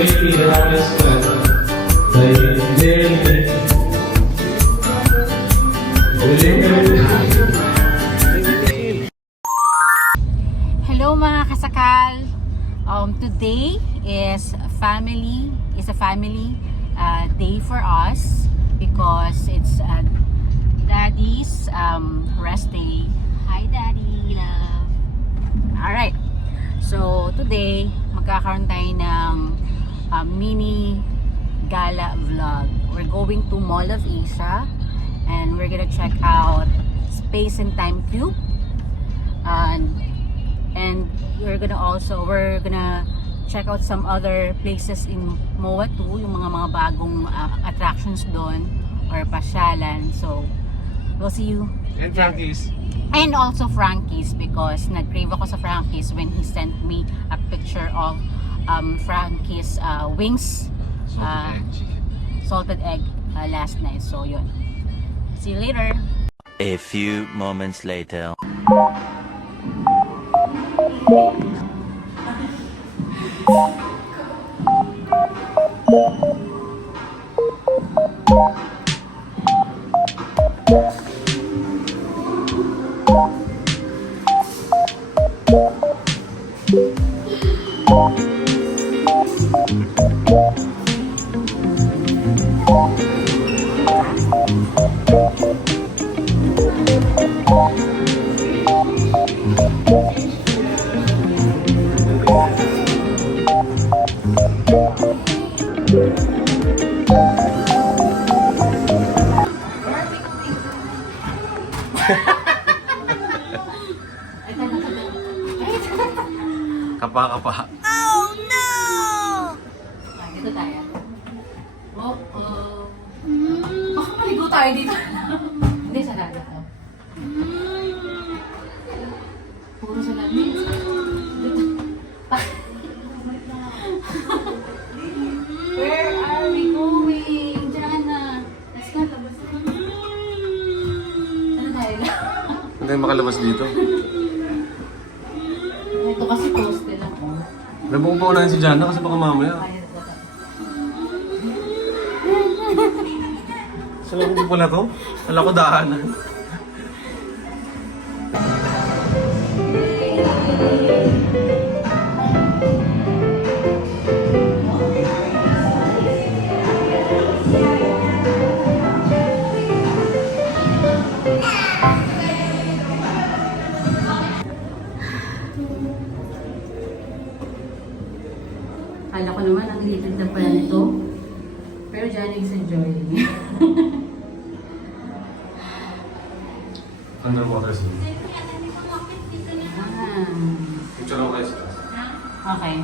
Hello mga kasakal. Today is a family day for us because it's Daddy's rest day. Hi Daddy, love. Alright, so today magkakaroon tayo ng mini gala vlog. We're going to Mall of Asia and we're gonna check out Space and Time Cube, and we're gonna check out some other places in MOA 2, yung mga bagong attractions doon or pasyalan. So we'll see you. And Frankie's. And also Frankie's, because nag-crave ako sa Frankie's when he sent me a picture of Frankie's wings, salted egg last night. So yun. See you later. A few moments later. Kapa. Oh no! Dito tayo. Baka maligo tayo dito. Hindi, sa lagat to. Puro sa lagat. Where are we going? Diyan na. Let's go. Ano tayo? Hindi tayo makalabas dito. Ito kasi poste lang. Nabubuo na si Jana kasi baka mamaya. Sa loob ko pala to? Wala ko daanan. Kala ko naman ang litid na pala nito. Pero dyan is enjoying. Underwater scene. Picture ako kayo sila. Okay.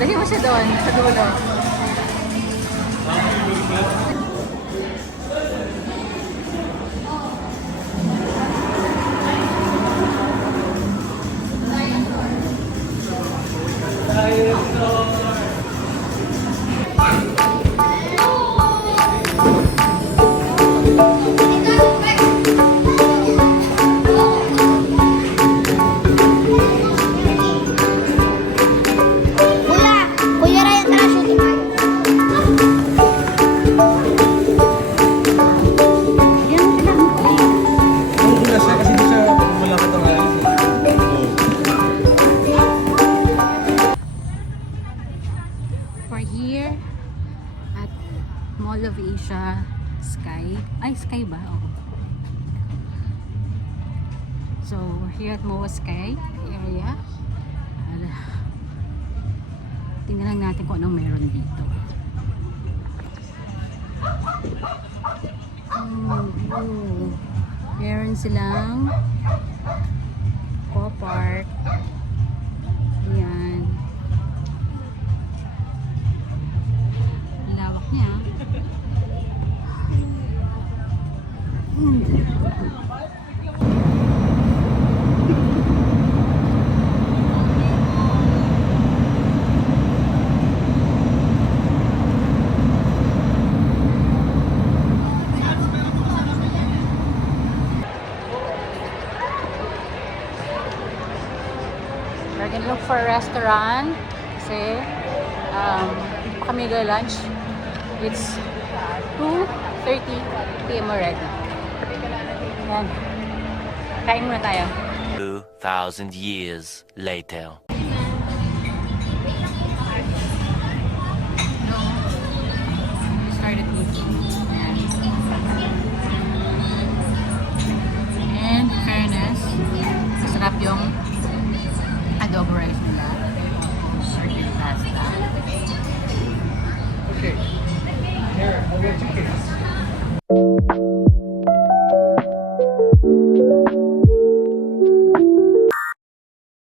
Lagi mo siya doon, sa dulo. Kuya Ryan, tara shooting tayo. We're here at Mall of Asia Sky. Ay, Sky ba? Oo. So, we're here at MOA Sky area. Tingnan lang natin kung anong meron dito. Meron silang co-park. Ayan. Lawak niya. We're gonna look for a restaurant kasi kami lunch. It's 2:30 p.m. already. Yan. Kain muna tayo. 2,000 years later. We started eating. And in fairness, masarap yung adobo rice nila. Shredded pasta. Okay. Here, I'll get 2 cakes.